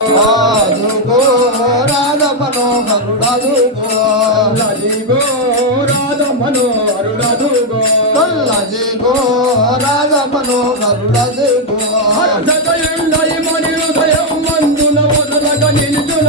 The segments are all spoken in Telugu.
అదుగో రాధ మనోహరుడదుగో లదిగో రాధ మనోహరుడదుగో కొల్లదిగో రాధ మనోహరుడదుగో హర్షదయుండై మణి హృదయం మందున వదలగ నిలుచున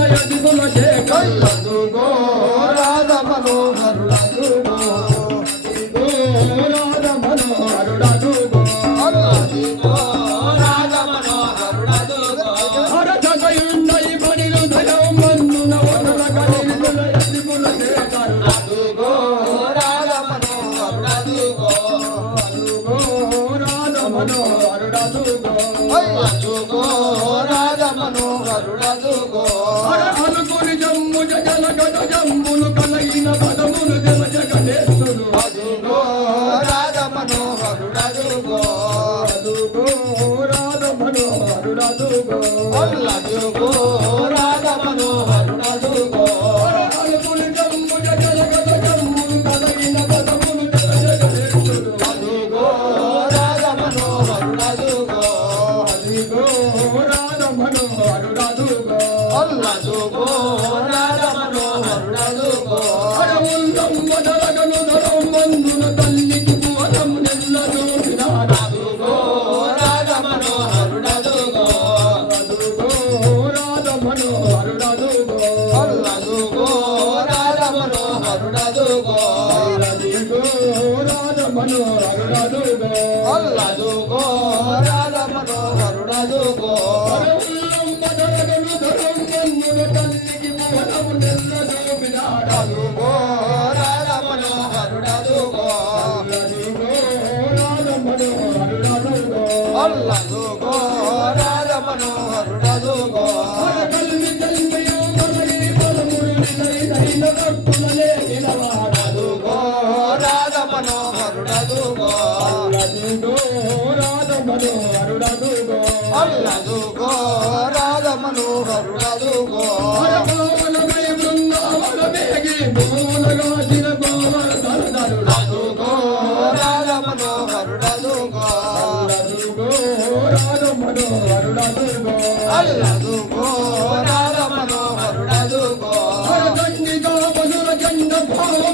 మనోహరుడదుగో అదుగో రాధ మనోహరుడదుగో అనుకుని జమ్ము జల గద జమ్ములు కలిగిన పదములు జల జగదేశుడు అదుగో రాధ మనోహరుడదుగో అదుగో రాధ మనోహరుడదుగో అల్లదుగో రాధ మనోహరుడదుగో మనోహరుడదుగో అదిగో రాధ మనోహరుడదుగో అల్లదుగో రాధ మనోహరుడదుగో అడవుల్లం తల్లికి రాధ రాధ కల్వి మనోహరుడదుగో అల్లదుగో రాధ మనోహరుడదుగో అల్లదుగో రాధ మనోహరుడదుగో హరపావనమై బృందావన వేగి మూలగాచిన గోవర తలదరుడు అదుగో రాధ మనోహరుడదుగో అల్లదుగో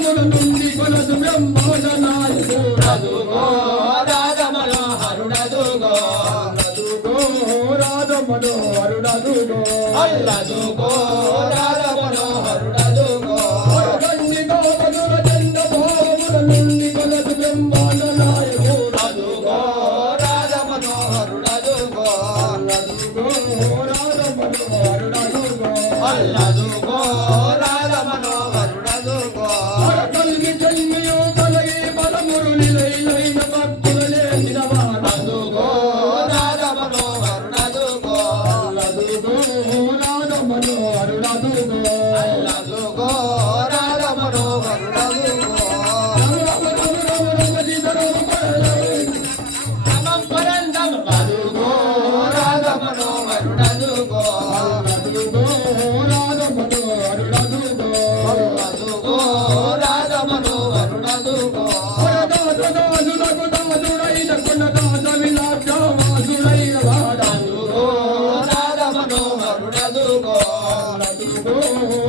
భావముల నుండి కొలదు బ్రహ్మాండ నాయకుడు అదుగో రాధ మనోహరుడదుగో అల్లదుగో రాధ మనోహరుడదుగో అల్లదుగో రాధ మనోహరుడదుగో హరదండిగా పదుల జెండ భావముల నుండి కొలదు బ్రహ్మాండ నాయకుడు అదుగో రాధ మనోహరుడదుగో అల్లదుగో రాధ మనోహరుడదుగో అల్లదుగో అల్లదుగో